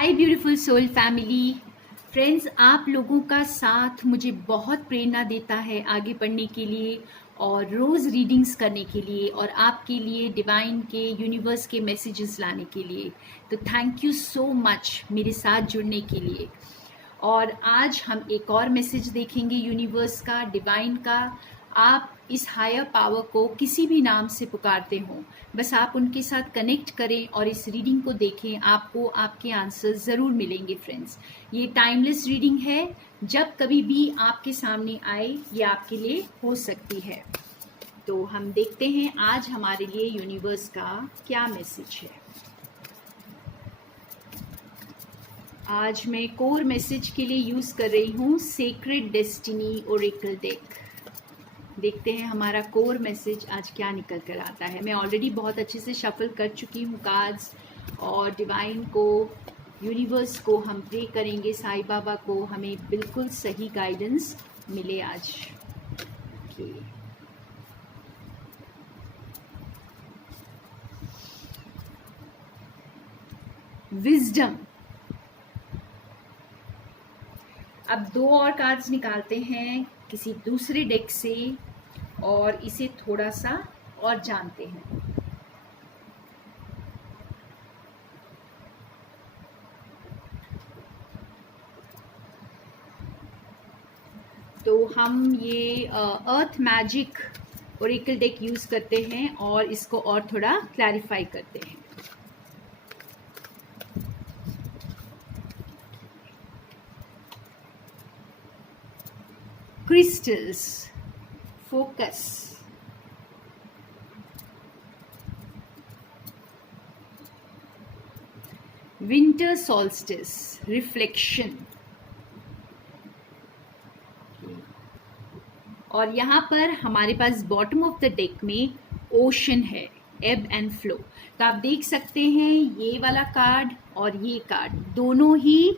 हाय beautiful soul family friends, आप लोगों का साथ मुझे बहुत प्रेरणा देता है आगे बढ़ने के लिए और रोज़ रीडिंग्स करने के लिए और आपके लिए डिवाइन के यूनिवर्स के मैसेजेस लाने के लिए। तो थैंक यू सो मच मेरे साथ जुड़ने के लिए। और आज हम एक और मैसेज देखेंगे यूनिवर्स का, डिवाइन का। आप इस हायर पावर को किसी भी नाम से पुकारते हो, बस आप उनके साथ कनेक्ट करें और इस रीडिंग को देखें, आपको आपके आंसर ज़रूर मिलेंगे फ्रेंड्स। ये टाइमलेस रीडिंग है, जब कभी भी आपके सामने आए ये आपके लिए हो सकती है। तो हम देखते हैं आज हमारे लिए यूनिवर्स का क्या मैसेज है। आज मैं कोर मैसेज के लिए यूज़ कर रही हूँ सेक्रेड डेस्टिनी ओरेकल डेक। देखते हैं हमारा कोर मैसेज आज क्या निकल कर आता है। मैं ऑलरेडी बहुत अच्छे से शफल कर चुकी हूँ कार्ड्स, और डिवाइन को, यूनिवर्स को हम प्रे करेंगे, साईं बाबा को हमें बिल्कुल सही गाइडेंस मिले आज। विजडम। अब दो और कार्ड्स निकालते हैं किसी दूसरे डेक से और इसे थोड़ा सा और जानते हैं। तो हम ये अर्थ मैजिक ओरेकल डेक यूज करते हैं और इसको और थोड़ा क्लैरिफाई करते हैं। Crystals, focus, winter solstice, reflection. और यहाँ पर हमारे पास बॉटम ऑफ द डेक में ओशन है, एब एंड फ्लो। तो आप देख सकते हैं ये वाला कार्ड और ये कार्ड दोनों ही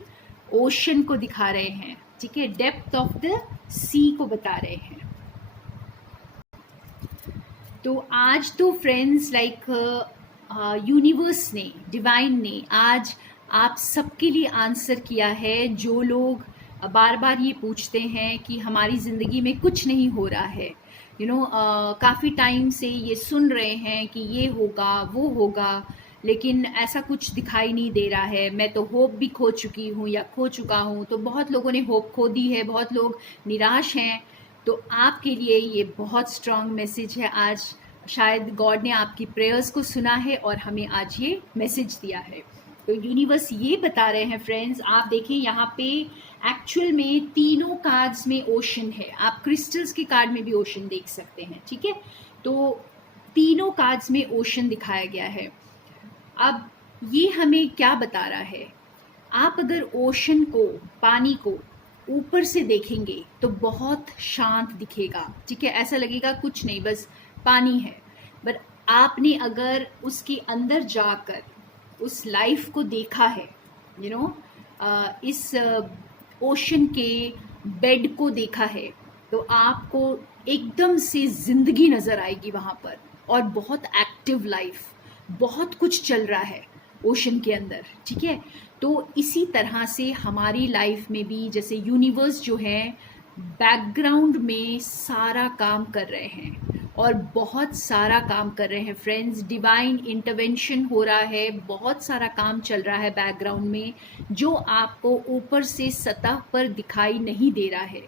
ओशन को दिखा रहे हैं, ठीक है, डेप्थ ऑफ द सी को बता रहे हैं। तो आज तो फ्रेंड्स लाइक यूनिवर्स ने, डिवाइन ने आज आप सबके लिए आंसर किया है। जो लोग बार बार ये पूछते हैं कि हमारी ज़िंदगी में कुछ नहीं हो रहा है, काफ़ी टाइम से ये सुन रहे हैं कि ये होगा वो होगा, लेकिन ऐसा कुछ दिखाई नहीं दे रहा है, मैं तो होप भी खो चुकी हूँ या खो चुका हूँ। तो बहुत लोगों ने होप खो दी है, बहुत लोग निराश हैं। तो आपके लिए ये बहुत स्ट्रांग मैसेज है आज। शायद गॉड ने आपकी प्रेयर्स को सुना है और हमें आज ये मैसेज दिया है। तो यूनिवर्स ये बता रहे हैं फ्रेंड्स, आप देखें यहाँ पे एक्चुअल में तीनों कार्ड्स में ओशन है। आप क्रिस्टल्स के कार्ड में भी ओशन देख सकते हैं, ठीक है। तो तीनों कार्ड्स में ओशन दिखाया गया है। अब ये हमें क्या बता रहा है, आप अगर ओशन को, पानी को ऊपर से देखेंगे तो बहुत शांत दिखेगा, ठीक है, ऐसा लगेगा कुछ नहीं, बस पानी है। पर आपने अगर उसके अंदर जाकर उस लाइफ को देखा है, इस ओशन के बेड को देखा है, तो आपको एकदम से जिंदगी नजर आएगी वहां पर, और बहुत एक्टिव लाइफ, बहुत कुछ चल रहा है ओशन के अंदर, ठीक है। तो इसी तरह से हमारी लाइफ में भी जैसे यूनिवर्स जो है बैकग्राउंड में सारा काम कर रहे हैं, और बहुत सारा काम कर रहे हैं फ्रेंड्स। डिवाइन इंटरवेंशन हो रहा है, बहुत सारा काम चल रहा है बैकग्राउंड में, जो आपको ऊपर से सतह पर दिखाई नहीं दे रहा है,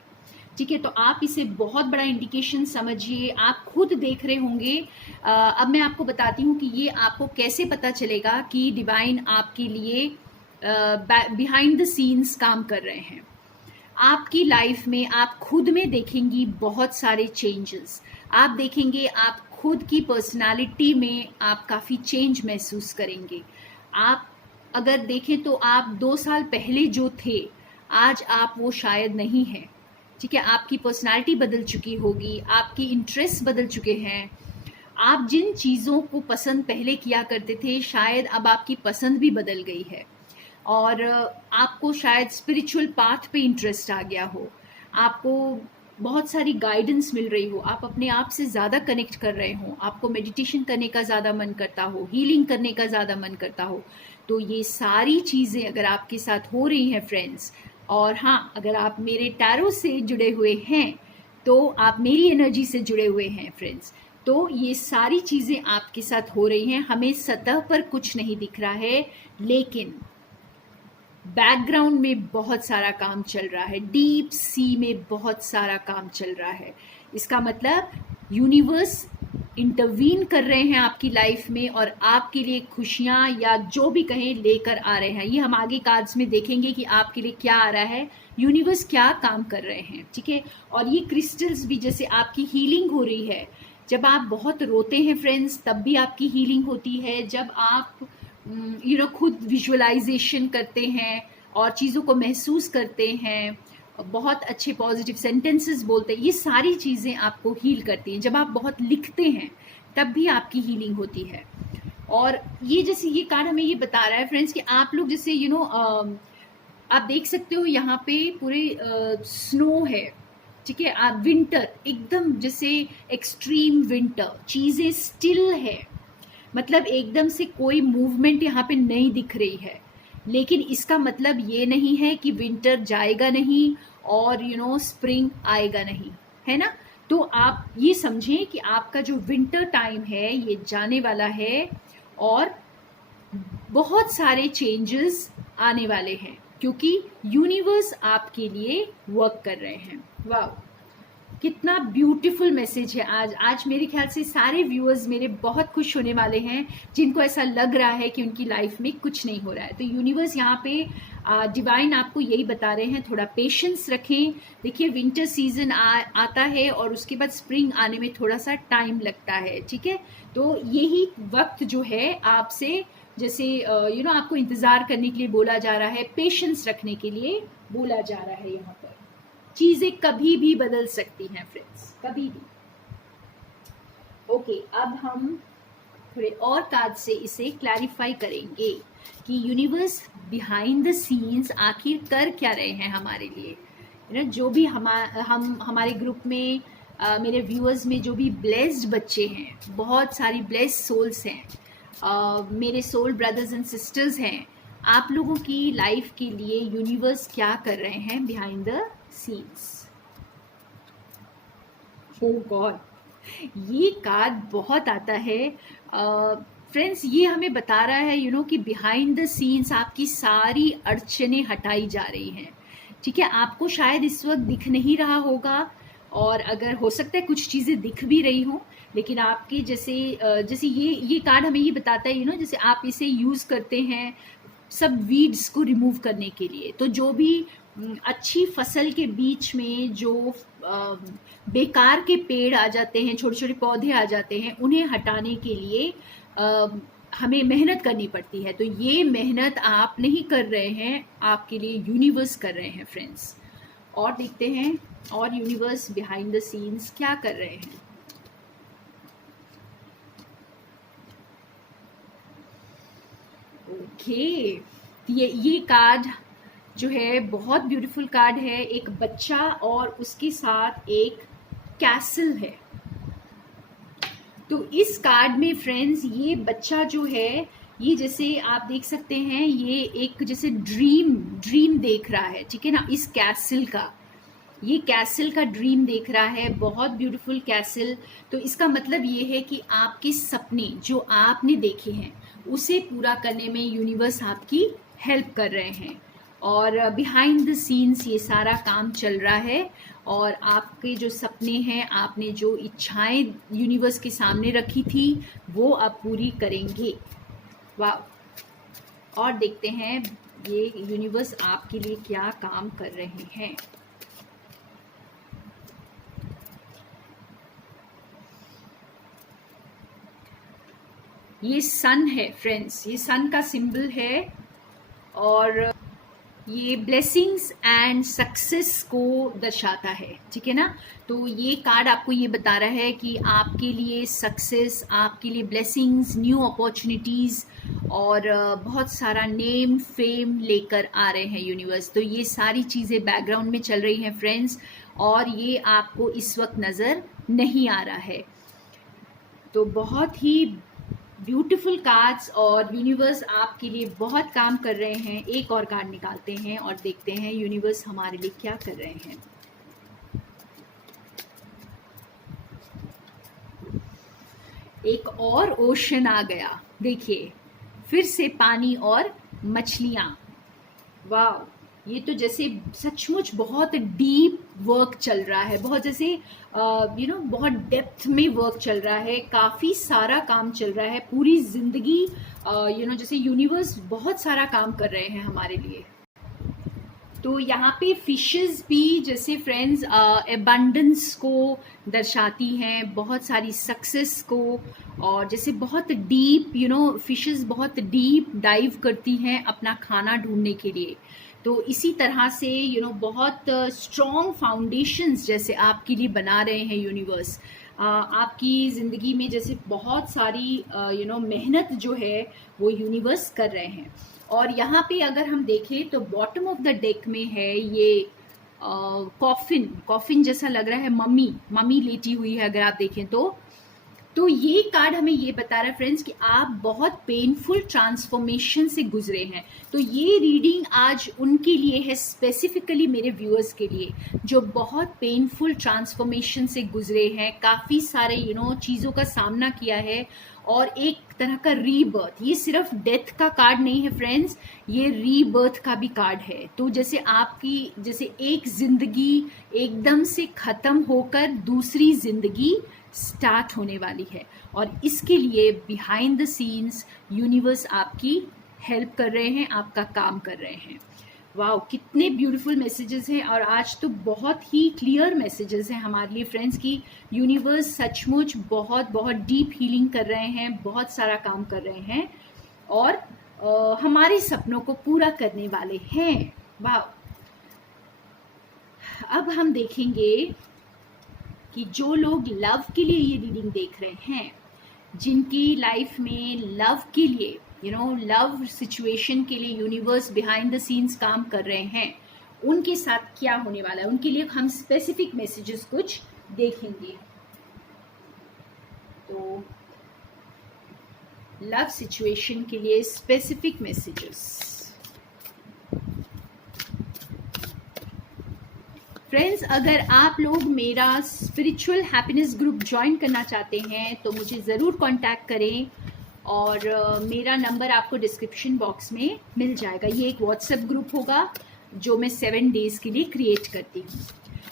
ठीक है। तो आप इसे बहुत बड़ा इंडिकेशन समझिए, आप खुद देख रहे होंगे। अब मैं आपको बताती हूँ कि ये आपको कैसे पता चलेगा कि डिवाइन आपके लिए बिहाइंड द सीन्स काम कर रहे हैं। आपकी लाइफ में आप खुद में देखेंगी बहुत सारे चेंजेस। आप देखेंगे आप खुद की पर्सनालिटी में आप काफ़ी चेंज महसूस करेंगे। आप अगर देखें तो आप 2 साल पहले जो थे, आज आप वो शायद नहीं हैं, ठीक है। आपकी पर्सनालिटी बदल चुकी होगी, आपकी इंटरेस्ट बदल चुके हैं। आप जिन चीज़ों को पसंद पहले किया करते थे, शायद अब आपकी पसंद भी बदल गई है, और आपको शायद स्पिरिचुअल पाथ पे इंटरेस्ट आ गया हो, आपको बहुत सारी गाइडेंस मिल रही हो, आप अपने आप से ज़्यादा कनेक्ट कर रहे हो, आपको मेडिटेशन करने का ज़्यादा मन करता हो, हीलिंग करने का ज़्यादा मन करता हो। तो ये सारी चीज़ें अगर आपके साथ हो रही हैं फ्रेंड्स, और हाँ, अगर आप मेरे टैरो से जुड़े हुए हैं तो आप मेरी एनर्जी से जुड़े हुए हैं फ्रेंड्स, तो ये सारी चीज़ें आपके साथ हो रही हैं। हमें सतह पर कुछ नहीं दिख रहा है, लेकिन बैकग्राउंड में बहुत सारा काम चल रहा है, डीप सी में बहुत सारा काम चल रहा है। इसका मतलब यूनिवर्स इंटरवीन कर रहे हैं आपकी लाइफ में और आपके लिए खुशियां या जो भी कहें लेकर आ रहे हैं। ये हम आगे कार्ड्स में देखेंगे कि आपके लिए क्या आ रहा है, यूनिवर्स क्या काम कर रहे हैं, ठीक है। और ये क्रिस्टल्स भी, जैसे आपकी हीलिंग हो रही है, जब आप बहुत रोते हैं फ्रेंड्स तब भी आपकी हीलिंग होती है। जब आप खुद विजुअलाइजेशन करते हैं और चीज़ों को महसूस करते हैं, बहुत अच्छे पॉजिटिव सेंटेंसेस बोलते हैं, ये सारी चीज़ें आपको हील करती हैं। जब आप बहुत लिखते हैं तब भी आपकी हीलिंग होती है। और ये जैसे ये कार्ड हमें ये बता रहा है फ्रेंड्स कि आप लोग जैसे आप देख सकते हो यहाँ पे पूरे स्नो है, ठीक है। आप विंटर, एकदम जैसे एक्सट्रीम विंटर, चीज़ें स्टिल है, मतलब एकदम से कोई मूवमेंट यहाँ पे नहीं दिख रही है। लेकिन इसका मतलब ये नहीं है कि विंटर जाएगा नहीं और स्प्रिंग आएगा नहीं, है ना। तो आप ये समझें कि आपका जो विंटर टाइम है ये जाने वाला है और बहुत सारे चेंजेस आने वाले हैं, क्योंकि यूनिवर्स आपके लिए वर्क कर रहे हैं। वाह, कितना ब्यूटीफुल मैसेज है आज मेरे ख्याल से सारे व्यूअर्स मेरे बहुत खुश होने वाले हैं, जिनको ऐसा लग रहा है कि उनकी लाइफ में कुछ नहीं हो रहा है। तो यूनिवर्स यहाँ पे डिवाइन आपको यही बता रहे हैं, थोड़ा पेशेंस रखें। देखिए, विंटर सीजन आता है और उसके बाद स्प्रिंग आने में थोड़ा सा टाइम लगता है, ठीक है। तो यही वक्त जो है आपसे जैसे आपको इंतज़ार करने के लिए बोला जा रहा है, पेशेंस रखने के लिए बोला जा रहा है। यहाँ पर चीजें कभी भी बदल सकती हैं फ्रेंड्स, कभी भी। ओके, अब हम थोड़े और कार्ड से इसे क्लैरिफाई करेंगे कि यूनिवर्स बिहाइंड द सीन्स आखिर कर क्या रहे हैं हमारे लिए। जो भी हमारे ग्रुप में मेरे व्यूअर्स में जो भी ब्लेस्ड बच्चे हैं, बहुत सारी ब्लेस्ड सोल्स हैं, मेरे सोल ब्रदर्स एंड सिस्टर्स हैं, आप लोगों की लाइफ के लिए यूनिवर्स क्या कर रहे हैं behind the scenes. Oh God, ये कार्ड बहुत आता है फ्रेंड्स। ये हमें बता रहा है कि बिहाइंड द सीन्स आपकी सारी अड़चने हटाई जा रही हैं, ठीक है। आपको शायद इस वक्त दिख नहीं रहा होगा, और अगर हो सकता है कुछ चीज़ें दिख भी रही हों, लेकिन आपके जैसे ये कार्ड हमें ये बताता है जैसे आप इसे यूज़ करते हैं सब वीड्स को रिमूव करने के लिए। तो जो भी अच्छी फसल के बीच में जो बेकार के पेड़ आ जाते हैं, छोटे छोटे पौधे आ जाते हैं, उन्हें हटाने के लिए हमें मेहनत करनी पड़ती है। तो ये मेहनत आप नहीं कर रहे हैं, आपके लिए यूनिवर्स कर रहे हैं फ्रेंड्स। और देखते हैं और यूनिवर्स बिहाइंड द सीन्स क्या कर रहे हैं। ओके, ये कार्ड जो है बहुत ब्यूटीफुल कार्ड है। एक बच्चा और उसके साथ एक कैसल है। तो इस कार्ड में फ्रेंड्स ये बच्चा जो है, ये जैसे आप देख सकते हैं, ये एक जैसे ड्रीम देख रहा है, ठीक है ना। इस कैसल का, ये कैसल का ड्रीम देख रहा है, बहुत ब्यूटीफुल कैसल। तो इसका मतलब ये है कि आपके सपने जो आपने देखे हैं उसे पूरा करने में यूनिवर्स आपकी हेल्प कर रहे हैं। और बिहाइंड द सीन्स ये सारा काम चल रहा है, और आपके जो सपने हैं, आपने जो इच्छाएं यूनिवर्स के सामने रखी थी, वो आप पूरी करेंगे। वाह। और देखते हैं ये यूनिवर्स आपके लिए क्या काम कर रहे हैं। ये सन है फ्रेंड्स, ये सन का सिंबल है, और ये ब्लेसिंग्स एंड सक्सेस को दर्शाता है, ठीक है ना। तो ये कार्ड आपको ये बता रहा है कि आपके लिए सक्सेस, आपके लिए ब्लेसिंग्स, न्यू अपॉर्चुनिटीज़ और बहुत सारा नेम फेम लेकर आ रहे हैं यूनिवर्स। तो ये सारी चीज़ें बैकग्राउंड में चल रही हैं फ्रेंड्स, और ये आपको इस वक्त नज़र नहीं आ रहा है। तो बहुत ही ब्यूटीफुल कार्ड्स और यूनिवर्स आपके लिए बहुत काम कर रहे हैं। एक और कार्ड निकालते हैं और देखते हैं यूनिवर्स हमारे लिए क्या कर रहे हैं। एक और ओशन आ गया, देखिए फिर से पानी और मछलियां। वाह, ये तो जैसे सचमुच बहुत डीप वर्क चल रहा है, बहुत जैसे बहुत डेप्थ में वर्क चल रहा है, काफ़ी सारा काम चल रहा है, पूरी जिंदगी जैसे यूनिवर्स बहुत सारा काम कर रहे हैं हमारे लिए। तो यहाँ पे फिशेस भी जैसे फ्रेंड्स एबंडेंस को दर्शाती हैं, बहुत सारी सक्सेस को, और जैसे बहुत डीप फिशेस बहुत डीप डाइव करती हैं अपना खाना ढूंढने के लिए। तो इसी तरह से बहुत स्ट्रॉन्ग फाउंडेशंस जैसे आपके लिए बना रहे हैं यूनिवर्स। आपकी ज़िंदगी में जैसे बहुत सारी मेहनत जो है वो यूनिवर्स कर रहे हैं। और यहाँ पे अगर हम देखें तो बॉटम ऑफ द डेक में है ये कॉफिन जैसा लग रहा है, मम्मी लेटी हुई है अगर आप देखें तो ये कार्ड हमें ये बता रहा है फ्रेंड्स कि आप बहुत पेनफुल ट्रांसफॉर्मेशन से गुजरे हैं। तो ये रीडिंग आज उनके लिए है, स्पेसिफिकली मेरे व्यूअर्स के लिए जो बहुत पेनफुल ट्रांसफॉर्मेशन से गुजरे हैं, काफ़ी सारे चीज़ों का सामना किया है, और एक तरह का रीबर्थ। ये सिर्फ डेथ का कार्ड नहीं है फ्रेंड्स, ये रीबर्थ का भी कार्ड है। तो जैसे आपकी जैसे एक जिंदगी एकदम से खत्म होकर दूसरी जिंदगी स्टार्ट होने वाली है, और इसके लिए बिहाइंड द सीन्स यूनिवर्स आपकी हेल्प कर रहे हैं, आपका काम कर रहे हैं। वाह, कितने ब्यूटीफुल मैसेजेस हैं, और आज तो बहुत ही क्लियर मैसेजेस हैं हमारे लिए फ्रेंड्स की यूनिवर्स सचमुच बहुत बहुत डीप हीलिंग कर रहे हैं, बहुत सारा काम कर रहे हैं, और हमारे सपनों को पूरा करने वाले हैं। वाह, अब हम देखेंगे कि जो लोग लव के लिए ये रीडिंग देख रहे हैं, जिनकी लाइफ में लव के लिए लव सिचुएशन के लिए यूनिवर्स बिहाइंड द सीन्स काम कर रहे हैं, उनके साथ क्या होने वाला है, उनके लिए हम स्पेसिफिक मैसेजेस कुछ देखेंगे। तो लव सिचुएशन के लिए स्पेसिफिक मैसेजेस। फ्रेंड्स, अगर आप लोग मेरा स्पिरिचुअल हैप्पीनेस ग्रुप ज्वाइन करना चाहते हैं तो मुझे ज़रूर कांटेक्ट करें, और मेरा नंबर आपको डिस्क्रिप्शन बॉक्स में मिल जाएगा। ये एक व्हाट्सएप ग्रुप होगा जो मैं 7 डेज़ के लिए क्रिएट करती हूँ,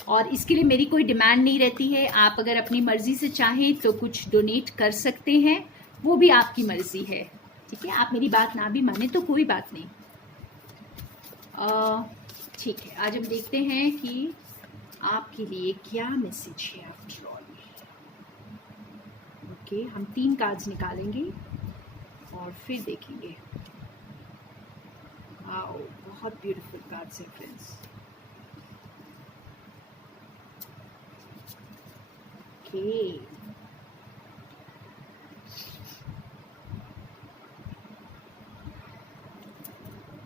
और इसके लिए मेरी कोई डिमांड नहीं रहती है। आप अगर अपनी मर्ज़ी से चाहें तो कुछ डोनेट कर सकते हैं, वो भी आपकी मर्ज़ी है, ठीक है। आप मेरी बात ना भी माने तो कोई बात नहीं, ठीक है। आज हम देखते हैं कि आपके लिए क्या मैसेज है आफ्टर ऑल। ओके, हम 3 कार्ड्स निकालेंगे और फिर देखेंगे। आओ, बहुत ब्यूटीफुल कार्ड्स हैं फ्रेंड्स। ओके,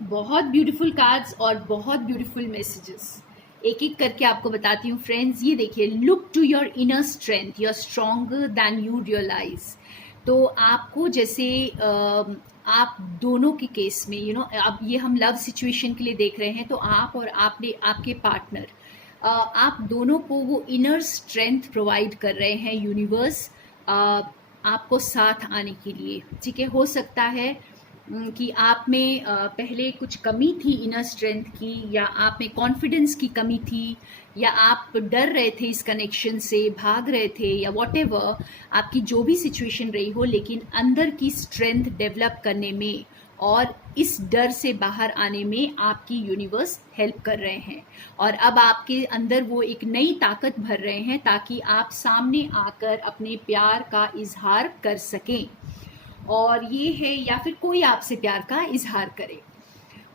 बहुत ब्यूटीफुल कार्ड्स और बहुत ब्यूटीफुल मैसेजेस। एक एक करके आपको बताती हूँ फ्रेंड्स। ये देखिए, look to your inner strength, you are stronger than you realise. तो आपको जैसे आप दोनों के केस में अब ये हम लव सिचुएशन के लिए देख रहे हैं, तो आप और आपके पार्टनर, आप दोनों को वो इनर स्ट्रेंथ प्रोवाइड कर रहे हैं यूनिवर्स आपको साथ आने के लिए, ठीक है। हो सकता है कि आप में पहले कुछ कमी थी इनर स्ट्रेंथ की, या आप में कॉन्फिडेंस की कमी थी, या आप डर रहे थे इस कनेक्शन से, भाग रहे थे, या व्हाटएवर आपकी जो भी सिचुएशन रही हो, लेकिन अंदर की स्ट्रेंथ डेवलप करने में और इस डर से बाहर आने में आपकी यूनिवर्स हेल्प कर रहे हैं। और अब आपके अंदर वो एक नई ताकत भर रहे हैं ताकि आप सामने आकर अपने प्यार का इजहार कर सकें, और ये है, या फिर कोई आपसे प्यार का इजहार करे।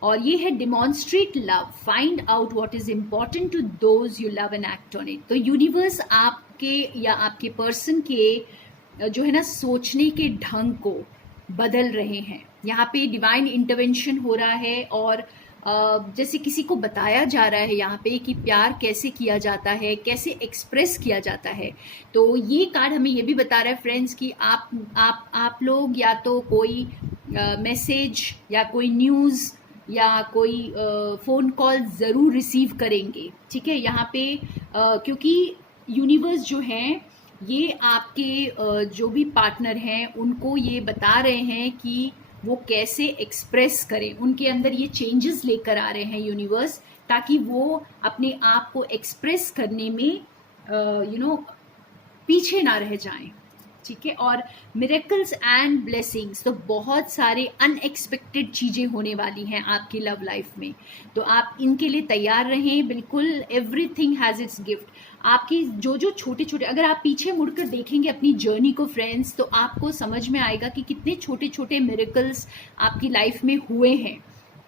और ये है demonstrate love, find out what is important to those you love and act on it. तो यूनिवर्स आपके या आपके पर्सन के जो है ना सोचने के ढंग को बदल रहे हैं। यहाँ पे डिवाइन इंटरवेंशन हो रहा है, और जैसे किसी को बताया जा रहा है यहाँ पे कि प्यार कैसे किया जाता है, कैसे एक्सप्रेस किया जाता है। तो ये कार्ड हमें ये भी बता रहा है फ्रेंड्स कि आप लोग या तो कोई मैसेज या कोई न्यूज़ या कोई फ़ोन कॉल ज़रूर रिसीव करेंगे, ठीक है। यहाँ पे क्योंकि यूनिवर्स जो हैं ये आपके जो भी पार्टनर हैं उनको ये बता रहे हैं कि वो कैसे एक्सप्रेस करें, उनके अंदर ये चेंजेस लेकर आ रहे हैं यूनिवर्स, ताकि वो अपने आप को एक्सप्रेस करने में पीछे ना रह जाएं, ठीक है। और मिरेकल्स एंड ब्लेसिंग्स, तो बहुत सारे अनएक्सपेक्टेड चीज़ें होने वाली हैं आपकी लव लाइफ में, तो आप इनके लिए तैयार रहें। बिल्कुल एवरीथिंग हैज़ इट्स गिफ्ट। आपकी जो जो छोटे छोटे, अगर आप पीछे मुड़कर देखेंगे अपनी जर्नी को फ्रेंड्स, तो आपको समझ में आएगा कि कितने छोटे छोटे मिरेकल्स आपकी लाइफ में हुए हैं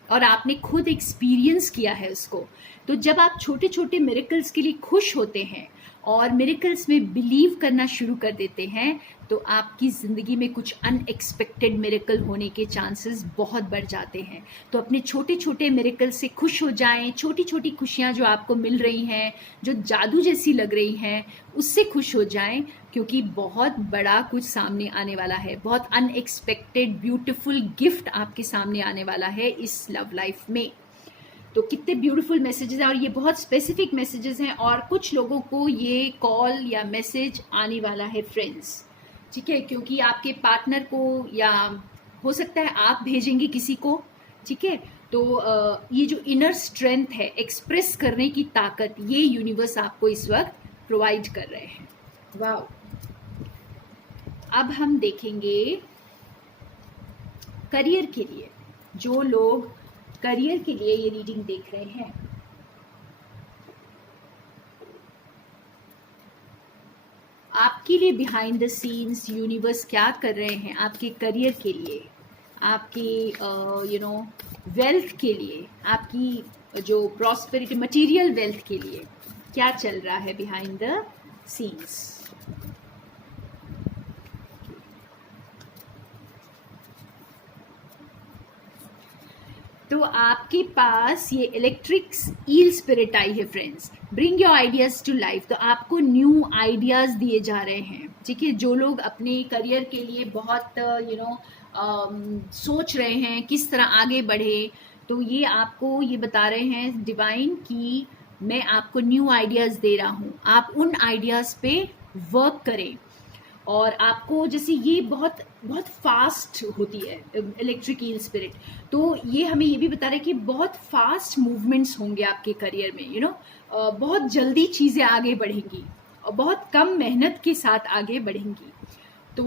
और आपने खुद एक्सपीरियंस किया है उसको। तो जब आप छोटे छोटे मिरेकल्स के लिए खुश होते हैं और मिरेकल्स में बिलीव करना शुरू कर देते हैं, तो आपकी ज़िंदगी में कुछ अनएक्सपेक्टेड मिरेकल होने के चांसेस बहुत बढ़ जाते हैं। तो अपने छोटे छोटे मिरेकल से खुश हो जाएं। छोटी छोटी खुशियां जो आपको मिल रही हैं, जो जादू जैसी लग रही हैं, उससे खुश हो जाएं, क्योंकि बहुत बड़ा कुछ सामने आने वाला है। बहुत अनएक्सपेक्टेड ब्यूटीफुल गिफ्ट आपके सामने आने वाला है इस लव लाइफ में। तो कितने ब्यूटीफुल मैसेजेस हैं और ये बहुत स्पेसिफिक मैसेजेस हैं, और कुछ लोगों को ये कॉल या मैसेज आने वाला है फ्रेंड्स, ठीक है। क्योंकि आपके पार्टनर को, या हो सकता है आप भेजेंगे किसी को, ठीक है। तो ये जो इनर स्ट्रेंथ है, एक्सप्रेस करने की ताकत, ये यूनिवर्स आपको इस वक्त प्रोवाइड कर रहे हैं। वाह। अब हम देखेंगे करियर के लिए, जो लोग करियर के लिए ये रीडिंग देख रहे हैं। आपके लिए बिहाइंड द सीन्स यूनिवर्स क्या कर रहे हैं आपके करियर के लिए, आपकी वेल्थ के लिए, आपकी जो प्रॉस्पेरिटी, मटेरियल वेल्थ के लिए क्या चल रहा है बिहाइंड द सीन्स। तो आपके पास ये इलेक्ट्रिक ईल स्पिरिट आई है friends. Bring your ideas to life. तो आपको न्यू आइडियाज दिए जा रहे हैं, ठीक है। जो लोग अपने करियर के लिए बहुत सोच रहे हैं किस तरह आगे बढ़े, तो ये आपको ये बता रहे हैं डिवाइन कि मैं आपको न्यू आइडियाज दे रहा हूँ, आप उन आइडियाज पे वर्क करें। और आपको जैसे ये बहुत बहुत फास्ट होती है इलेक्ट्रिक ईल स्पिरिट, तो ये हमें ये भी बता रहा है कि बहुत फास्ट मूवमेंट्स होंगे आपके करियर में, बहुत जल्दी चीज़ें आगे बढ़ेंगी और बहुत कम मेहनत के साथ आगे बढ़ेंगी। तो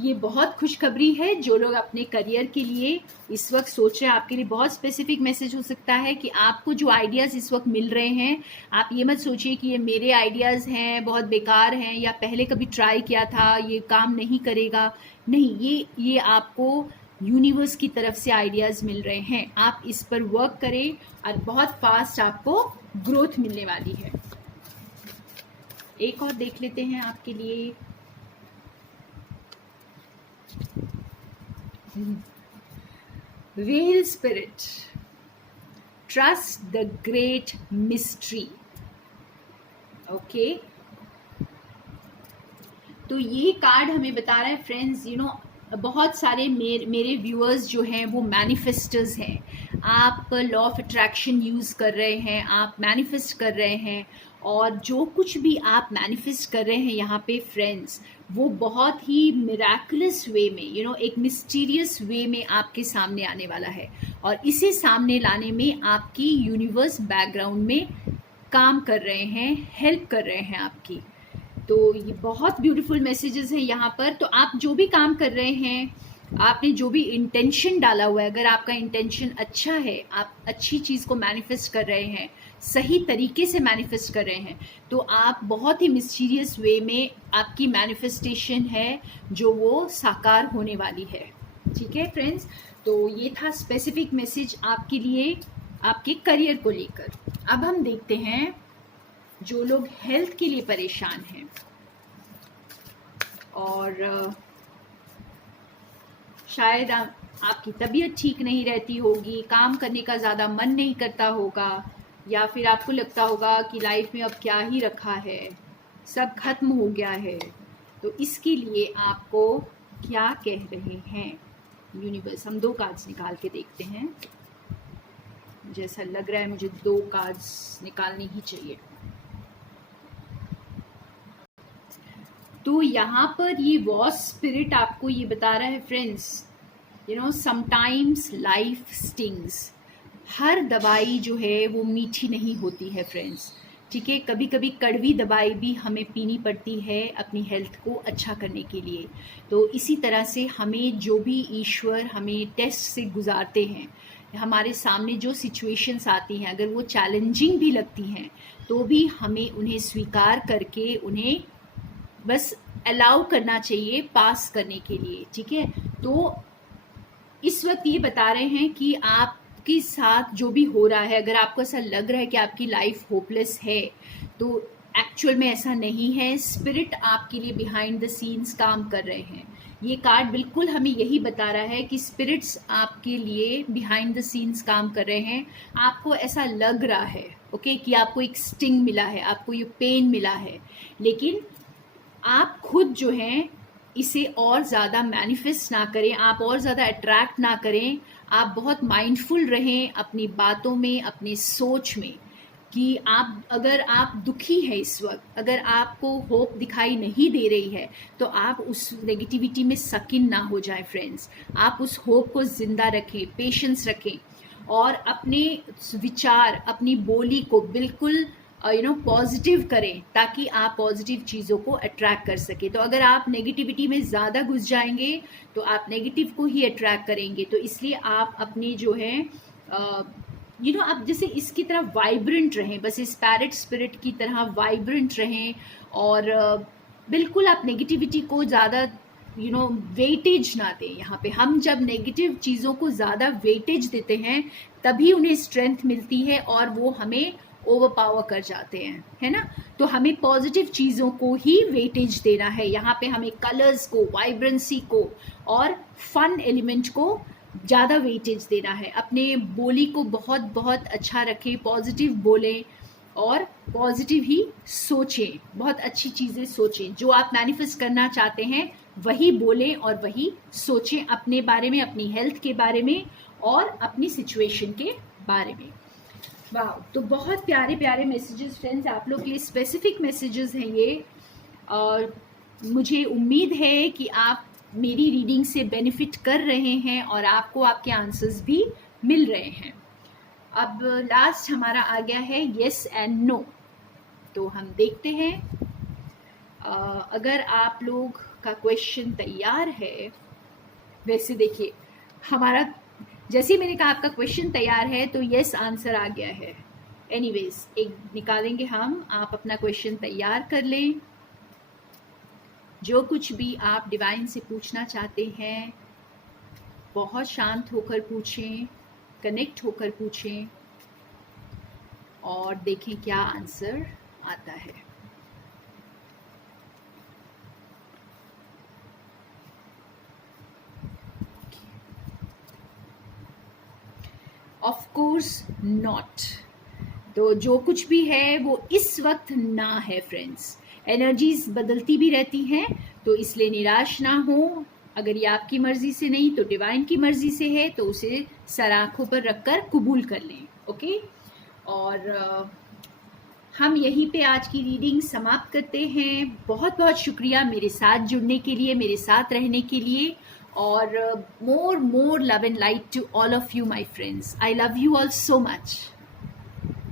ये बहुत खुशखबरी है। जो लोग अपने करियर के लिए इस वक्त सोच रहे हैं, आपके लिए बहुत स्पेसिफिक मैसेज हो सकता है कि आपको जो आइडियाज़ इस वक्त मिल रहे हैं, आप ये मत सोचिए कि ये मेरे आइडियाज़ हैं, बहुत बेकार हैं, या पहले कभी ट्राई किया था ये काम नहीं करेगा। नहीं, ये आपको यूनिवर्स की तरफ से आइडियाज़ मिल रहे हैं। आप इस पर वर्क करें और बहुत फास्ट आपको ग्रोथ मिलने वाली है। एक और देख लेते हैं आपके लिए। Whale spirit, trust the great mystery. Okay, तो ये कार्ड हमें बता रहा है फ्रेंड्स, बहुत सारे मेरे व्यूअर्स जो हैं वो मैनिफेस्टर्स हैं। आप लॉ ऑफ अट्रैक्शन यूज़ कर रहे हैं, आप मैनिफेस्ट कर रहे हैं, और जो कुछ भी आप मैनिफेस्ट कर रहे हैं यहाँ पे फ्रेंड्स, वो बहुत ही मिराकुलस वे में, एक मिस्टीरियस वे में आपके सामने आने वाला है। और इसे सामने लाने में आपकी यूनिवर्स बैकग्राउंड में काम कर रहे हैं, हेल्प कर रहे हैं आपकी। तो ये बहुत ब्यूटीफुल मैसेजेस हैं यहाँ पर। तो आप जो भी काम कर रहे हैं, आपने जो भी इंटेंशन डाला हुआ है, अगर आपका इंटेंशन अच्छा है, आप अच्छी चीज़ को मैनिफेस्ट कर रहे हैं, सही तरीके से मैनिफेस्ट कर रहे हैं, तो आप बहुत ही मिस्टीरियस वे में आपकी मैनिफेस्टेशन है जो वो साकार होने वाली है। ठीक है फ्रेंड्स, तो ये था स्पेसिफिक मैसेज आपके लिए, आपके करियर को लेकर। अब हम देखते हैं जो लोग हेल्थ के लिए परेशान हैं और शायद आपकी तबीयत ठीक नहीं रहती होगी, काम करने का ज़्यादा मन नहीं करता होगा, या फिर आपको लगता होगा कि लाइफ में अब क्या ही रखा है, सब खत्म हो गया है। तो इसके लिए आपको क्या कह रहे हैं यूनिवर्स? हम 2 कार्ड्स निकाल के देखते हैं। मुझे ऐसा लग रहा है मुझे 2 कार्ड्स निकालने ही चाहिए। तो यहाँ पर ये वॉस स्पिरिट आपको ये बता रहा है फ्रेंड्स, समटाइम्स लाइफ स्टिंग्स। हर दवाई जो है वो मीठी नहीं होती है फ्रेंड्स, ठीक है। कभी कभी कड़वी दवाई भी हमें पीनी पड़ती है अपनी हेल्थ को अच्छा करने के लिए। तो इसी तरह से हमें जो भी ईश्वर हमें टेस्ट से गुजारते हैं, हमारे सामने जो सिचुएशंस आती हैं, अगर वो चैलेंजिंग भी लगती हैं तो भी हमें उन्हें स्वीकार करके उन्हें बस अलाउ करना चाहिए पास करने के लिए, ठीक है। तो इस वक्त ये बता रहे हैं कि आपके साथ जो भी हो रहा है, अगर आपको ऐसा लग रहा है कि आपकी लाइफ होपलेस है, तो एक्चुअल में ऐसा नहीं है। स्पिरिट आपके लिए बिहाइंड द सीन्स काम कर रहे हैं। ये कार्ड बिल्कुल हमें यही बता रहा है कि स्पिरिट्स आपके लिए बिहाइंड द सीन्स काम कर रहे हैं। आपको ऐसा लग रहा है ओके कि आपको एक स्टिंग मिला है, आपको ये पेन मिला है, लेकिन आप खुद जो हैं इसे और ज़्यादा मैनिफेस्ट ना करें, आप और ज़्यादा अट्रैक्ट ना करें। आप बहुत माइंडफुल रहें अपनी बातों में, अपनी सोच में, कि अगर आप दुखी है इस वक्त, अगर आपको होप दिखाई नहीं दे रही है, तो आप उस नेगेटिविटी में सकिन ना हो जाए फ्रेंड्स। आप उस होप को ज़िंदा रखें, पेशेंस रखें, और अपने विचार, अपनी बोली को बिल्कुल पॉजिटिव करें, ताकि आप पॉजिटिव चीज़ों को अट्रैक्ट कर सके। तो अगर आप नेगेटिविटी में ज़्यादा घुस जाएंगे तो आप नेगेटिव को ही अट्रैक्ट करेंगे। तो इसलिए आप अपने जो है आप जैसे इसकी तरह वाइब्रेंट रहें, बस इस पैरेट स्पिरिट की तरह वाइब्रेंट रहें, और बिल्कुल आप नेगेटिविटी को ज़्यादा वेटेज ना दें। यहाँ पे हम जब नेगेटिव चीज़ों को ज़्यादा वेटेज देते हैं तभी उन्हें स्ट्रेंथ मिलती है और वो हमें ओवर पावर कर जाते हैं, है ना। तो हमें पॉजिटिव चीज़ों को ही वेटेज देना है। यहाँ पे हमें कलर्स को, वाइब्रेंसी को और फन एलिमेंट को ज़्यादा वेटेज देना है। अपने बोली को बहुत बहुत अच्छा रखें, पॉजिटिव बोलें और पॉजिटिव ही सोचें, बहुत अच्छी चीज़ें सोचें। जो आप मैनिफेस्ट करना चाहते हैं वही बोलें और वही सोचें, अपने बारे में, अपनी हेल्थ के बारे में और अपनी सिचुएशन के बारे में। वाह, तो बहुत प्यारे प्यारे मैसेजेस फ्रेंड्स, आप लोग के लिए स्पेसिफिक मैसेजेस हैं ये, और मुझे उम्मीद है कि आप मेरी रीडिंग से बेनिफिट कर रहे हैं और आपको आपके आंसर्स भी मिल रहे हैं। अब लास्ट हमारा आ गया है येस एंड नो। तो हम देखते हैं अगर आप लोग का क्वेश्चन तैयार है। वैसे देखिए, हमारा जैसे ही मैंने कहा आपका क्वेश्चन तैयार है तो यस आंसर आ गया है। एनीवेज, एक निकालेंगे हम, आप अपना क्वेश्चन तैयार कर लें। जो कुछ भी आप डिवाइन से पूछना चाहते हैं बहुत शांत होकर पूछें, कनेक्ट होकर पूछें और देखें क्या आंसर आता है। Of course not. तो जो कुछ भी है वो इस वक्त ना है फ्रेंड्स। एनर्जीज बदलती भी रहती हैं, तो इसलिए निराश ना हो। अगर ये आपकी मर्जी से नहीं तो डिवाइन की मर्जी से है, तो उसे सर आंखों पर रखकर कबूल कर लें। ओके, और हम यहीं पे आज की रीडिंग समाप्त करते हैं। बहुत बहुत शुक्रिया मेरे साथ जुड़ने के लिए, मेरे साथ रहने के लिए, और more love and light to all of you my friends. I love you all so much.